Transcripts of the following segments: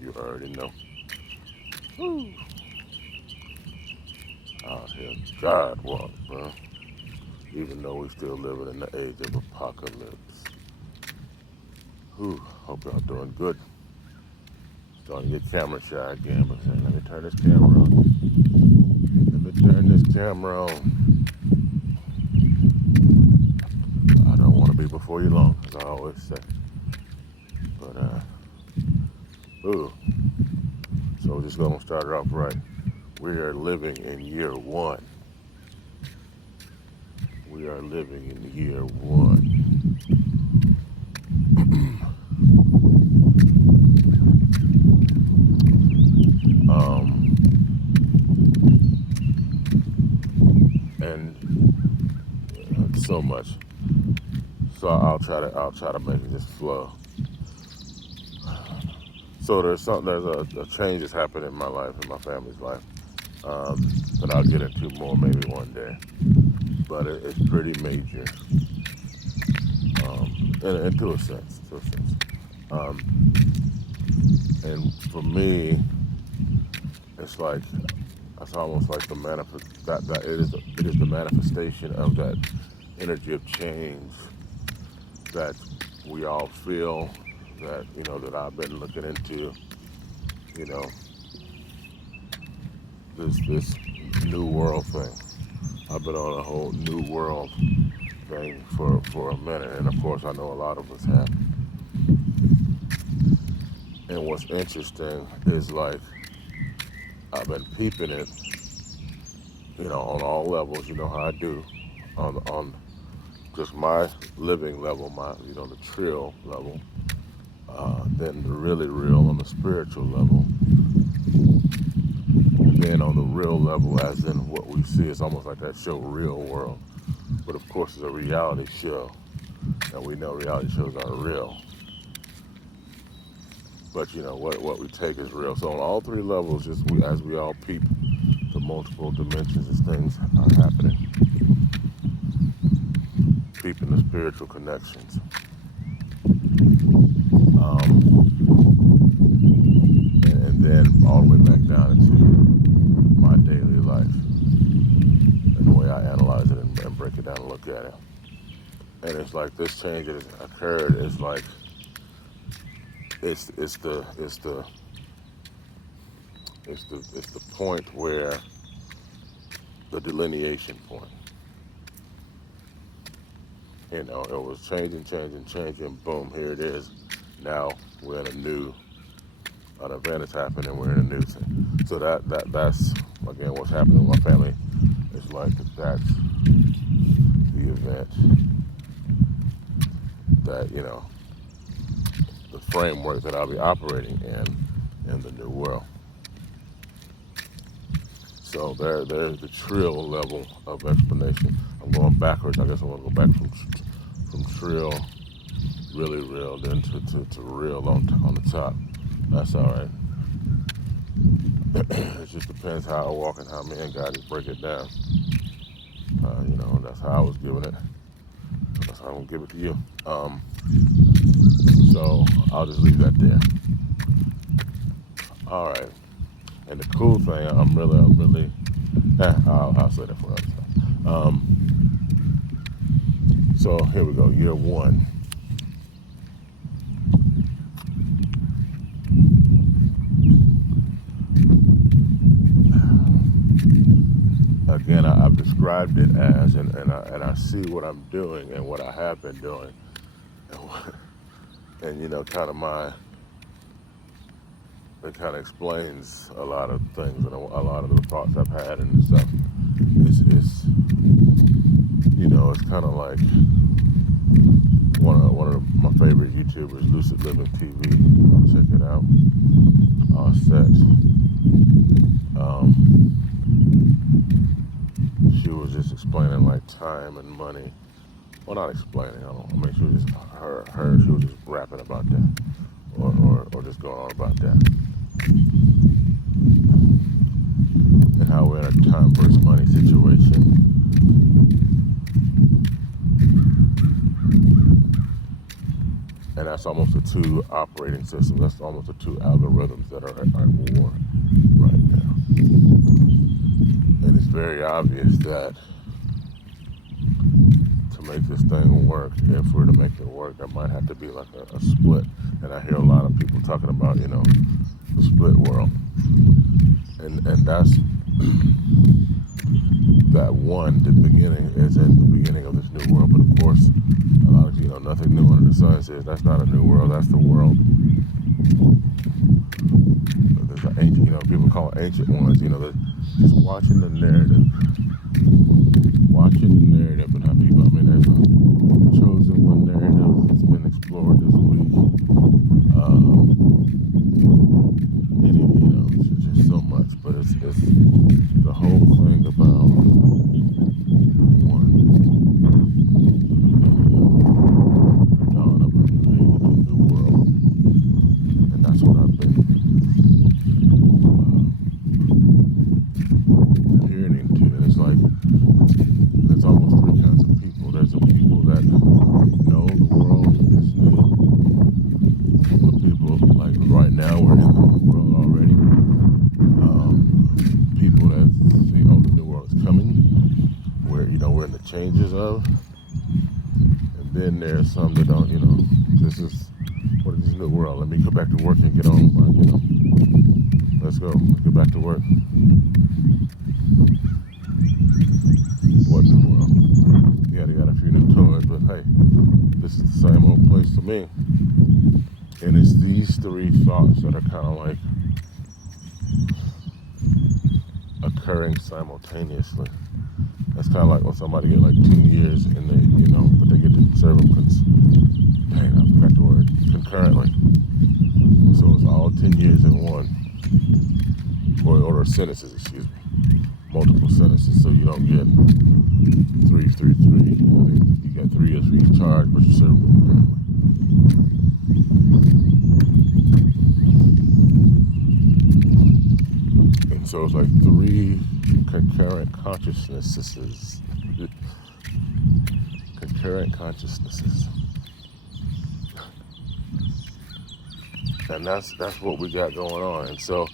You already know. Woo. Out here, God walk, bro. Even though we still living in the age of apocalypse. Whew, hope y'all doing good. Starting to get camera shy again, but saying, let me turn this camera on. Let me turn this camera on. I don't want to be before you long, as I always say. But, ooh. So we're just going to start it off right. We are living in year one. We are living in year one. And so much. So I'll try to make it just flow. So there's a change that's happened in my life, in my family's life, that I'll get into more maybe one day. But it's pretty major, to a sense, Um, and for me, it's like it's almost like the manifest that it is the manifestation of that energy of change that we all feel, that that I've been looking into, you know this new world thing. I've been on a whole new world thing for a minute, and of course I know a lot of us have. And what's interesting is like I've been peeping it, on all levels. You know how I do, on just my living level, my the trill level, then the really real on the spiritual level, and then on the real level, as in what we see, it's almost like that show Real World, but of course it's a reality show, and we know reality shows aren't real. But what we take is real. So on all three levels, just as we all peep, the multiple dimensions as things are happening, peeping the spiritual connections, and then all the way back down into my daily life and the way I analyze it and break it down and look at it. And it's like this change that has occurred is like it's the point where the delineation point. It was changing. Boom, here it is. Now we're in an event is happening. We're in a new thing. So that's again what's happening with my family. It's like that's the event that the framework that I'll be operating in the new world. So there's the trill level of explanation. I'm going backwards. I guess I'm gonna go back from trill, really real, then to real on the top. That's all right. It just depends how I walk and how me and God just break it down. That's how I was giving it. That's how I'm gonna give it to you. So I'll just leave that there. All right. And the cool thing, I'll say that for another time. So here we go, year one. Again, I've described it as, and I see what I'm doing and what I have been doing, and kind of it kind of explains a lot of things and a lot of the thoughts I've had and stuff. It's kind of like one of my favorite YouTubers, Lucid Living TV. Check it out. Set. She was just explaining like time and money. Well, not explaining. I mean, she was just she was just rapping about that, or just going on about that, and how we're in a time versus money situation. and that's almost the two operating systems. That's almost the two algorithms that are at war right now. And it's very obvious that to make this thing work, if we're to make it work, there might have to be like a split. And I hear a lot of people talking about, the split world. And that's that one, the beginning isn't the beginning of this new world. But of course, a lot of nothing new under the sun says that's not a new world, that's the world. There's an ancient, people call it ancient ones, they're just watching the narrative. And how people, there's a chosen one narrative that's been explored this week. It's just so much, but it's the whole thing about one, the dawn of a new age, a new world, and that's what I've been peering into. And it's like there's almost three kinds of people. There's the people that know the world is new. The people like right now we're in the new world already. People that say, oh, the new world is coming. We're in the changes of. And then there's some that don't, this is what is this new world? Let me go back to work and get on, let's go, get back to work. What new world? Yeah, they got a few new toys, but hey, this is the same old place to me. And it's these three thoughts that are kind of like occurring simultaneously. That's kind of like when somebody get like 2 years and they, but they get to serve them I forgot the word, concurrently. So it's all 10 years in one, or sentences, excuse me, multiple sentences. So you don't get 3. You got 3 years for each charge, but you serve them concurrently. And so it's like 3 concurrent consciousnesses. Concurrent consciousnesses. And that's what we got going on. And so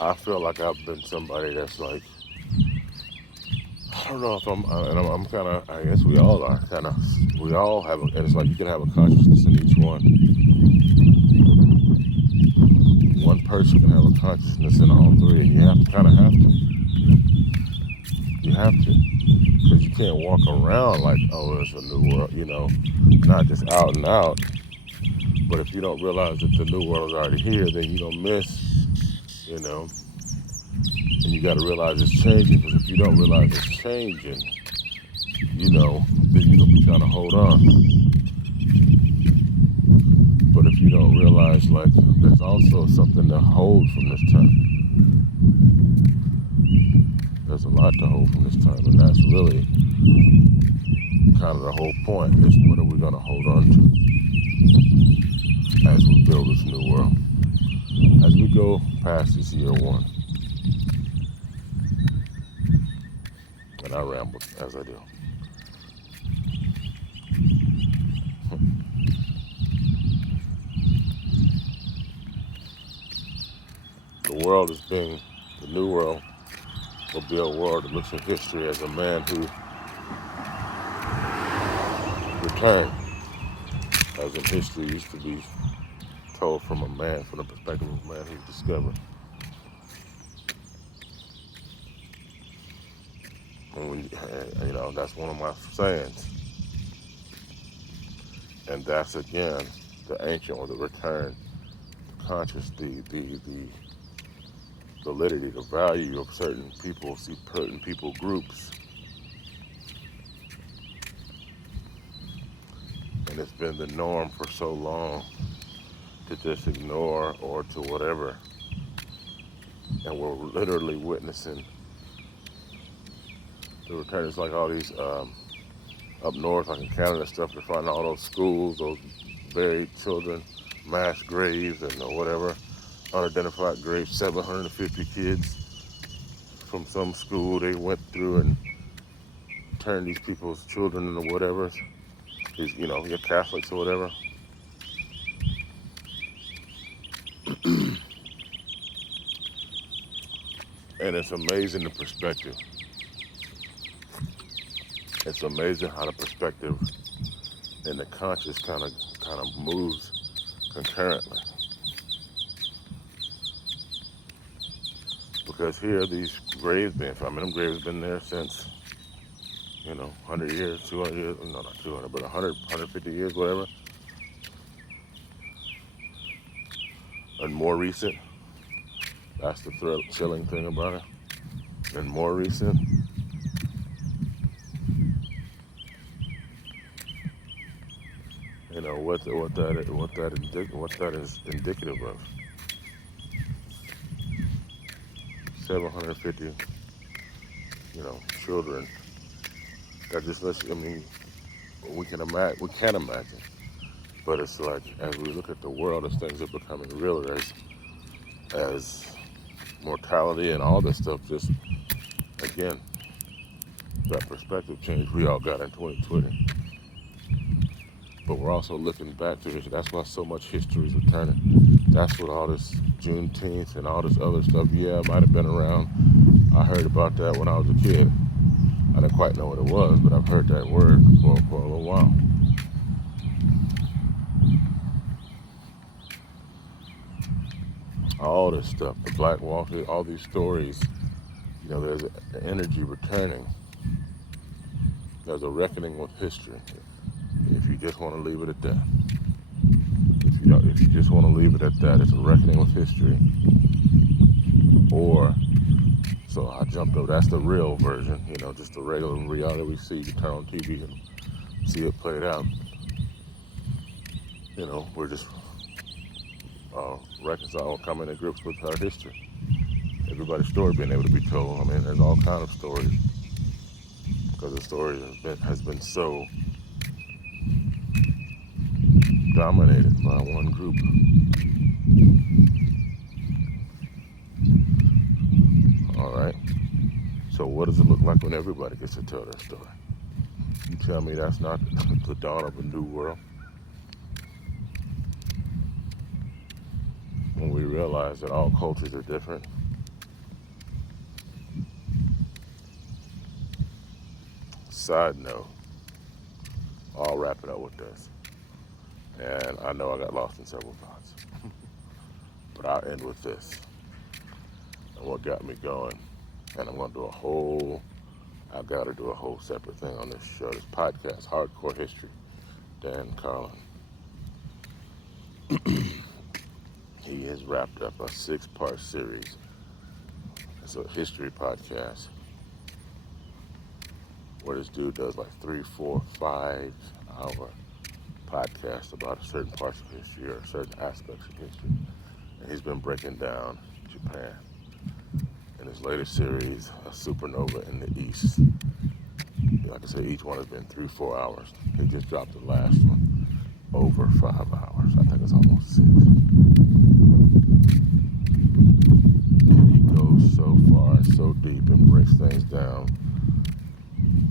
I feel like I've been somebody that's like, I don't know if I'm kind of, I guess we all are kind of, we all have, and it's like you can have a consciousness in each one. One person can have a consciousness in all 3, and you have to. You have to, because you can't walk around like, oh, it's a new world, not just out and out. But if you don't realize that the new world is already here, then you don't miss, and you got to realize it's changing, because if you don't realize it's changing, then you're going to be trying to hold on. But if you don't realize, like, there's also something to hold from this time. There's a lot to hold from this time, and that's really kind of the whole point, is what are we going to hold on to as we build this new world, as we go past this year 1. And I ramble as I do. The new world will be a world that looks at history as a man who returned, as in history used to be told from the perspective of a man who discovered. And that's one of my sayings. And that's again the ancient or the return to conscious, the validity, the value of certain people, certain people groups. And it's been the norm for so long to just ignore or to whatever. And we're literally witnessing the return. It's like all these up north, like in Canada stuff, they're finding all those schools, those buried children, mass graves and whatever, unidentified graves, 750 kids from some school they went through and turned these people's children into whatever, these, your Catholics or whatever. And it's amazing the perspective. It's amazing how the perspective and the conscious kind of moves concurrently. Because here these graves been, I mean them graves been there since, 100 years, 200 years, no not 200, but 100, 150 years, whatever. And more recent, that's the chilling thing about it. And more recent, what that is indicative of. 750, children. That just lets you. I mean, we can imagine. We can imagine. But it's like as we look at the world, as things are becoming realer, as mortality and all this stuff, just again, that perspective change we all got in 2020. But we're also looking back to history. That's why so much history is returning. That's what all this Juneteenth and all this other stuff, yeah, it might have been around. I heard about that when I was a kid. I didn't quite know what it was, but I've heard that word for a little while. All this stuff, the Black Wall Street, all these stories, there's an energy returning. There's a reckoning with history. If you just want to leave it at that. If you just want to leave it at that, it's a reckoning with history. Or, so I jumped over, that's the real version, just the regular reality we see. You turn on TV and see it played out. We're just reconciling, coming to grips with our history. Everybody's story being able to be told. I mean, there's all kinds of stories because the story has been so dominated by one group. All right. So what does it look like when everybody gets to tell their story? You tell me that's not the dawn of a new world? When we realize that all cultures are different. Side note, I'll wrap it up with this. And I know I got lost in several thoughts. But I'll end with this. And what got me going. And I'm going to do I've got to do a whole separate thing on this show, this podcast, Hardcore History, Dan Carlin. He has wrapped up a 6-part series. It's a history podcast where this dude does like 3, 4, 5-hour podcasts about certain parts of history or certain aspects of history. And he's been breaking down Japan. In his latest series, A Supernova in the East. Like I said, each one has been 3, 4 hours. He just dropped the last one over 5 hours. I think it's almost 6. And he goes so far and so deep and breaks things down.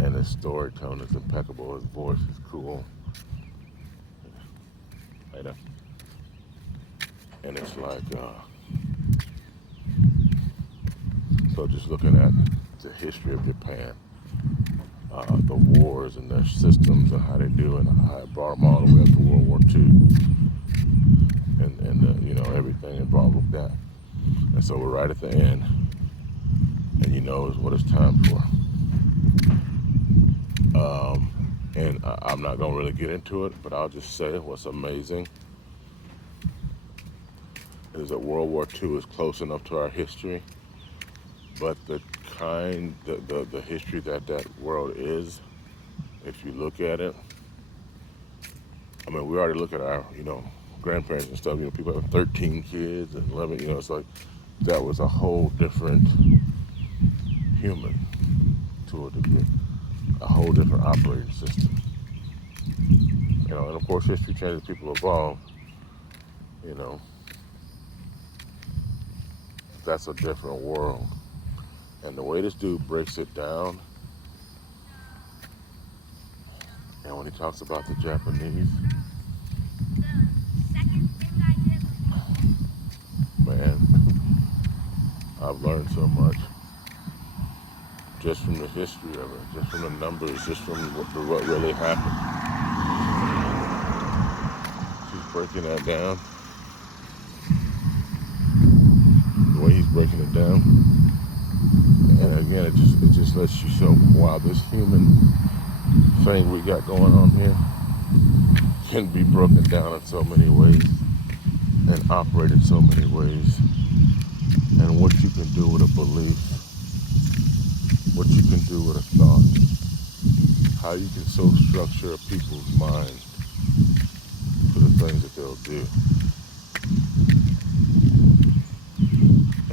And his storytelling is impeccable. His voice is cool. And it's like, so just looking at the history of Japan, the wars and their systems and how they do it, and how it brought them all the way up to World War II, and everything involved with that. And so we're right at the end, and is what it's time for. And I'm not gonna really get into it, but I'll just say what's amazing is that World War II is close enough to our history, but the history that world is, if you look at it, I mean, we already look at our, grandparents and stuff, people have 13 kids and 11, it's like, that was a whole different human to a degree, a whole different operating system. And of course history changes, people evolve, that's a different world. And the way this dude breaks it down, and when he talks about the Japanese, man, I've learned so much. just from the history of it, just from the numbers, just from what really happened. She's breaking that down. The way he's breaking it down. And again, it just lets you show, wow, this human thing we got going on here can be broken down in so many ways and operate in so many ways. And what you can do with a belief, what you can do with a thought, how you can so structure a people's mind for the things that they'll do.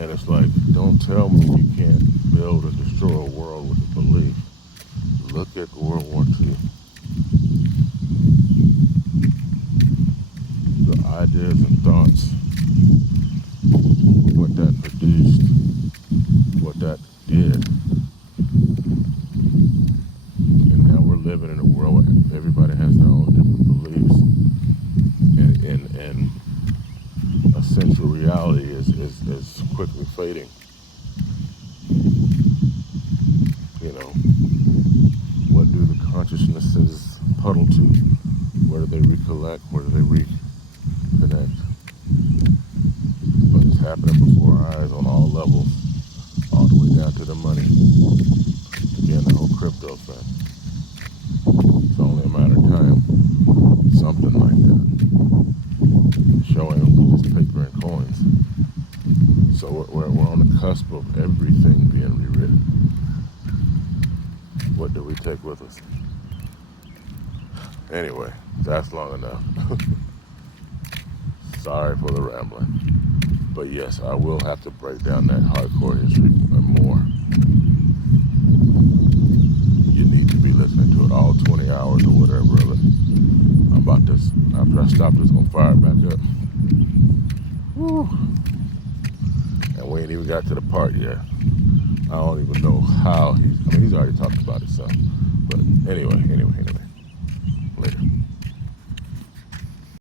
And it's like, don't tell me you can't build and destroy a world with a belief. Look at World War II. The ideas and thoughts, what that produced, what that did. And now we're living in a world where everybody has their own different beliefs. And essential reality is quickly fading. You know, what do the consciousnesses puddle to? Where do they recollect? Where do they reconnect? But it's happening before our eyes on all levels, all the way down to the money. Again, the whole crypto thing. It's only a matter of time. Something like that. Showing them just paper and coins. So we're on the cusp of everything being rewritten. What do we take with us? Anyway, that's long enough. Sorry for the rambling. But yes, I will have to break down that hardcore history more. You need to be listening to it all 20 hours or whatever of it. I'm about to, after I stop this, I'm gonna fire it back up. Woo. And we ain't even got to the part yet. I don't even know how he's already talked about it, so. But anyway.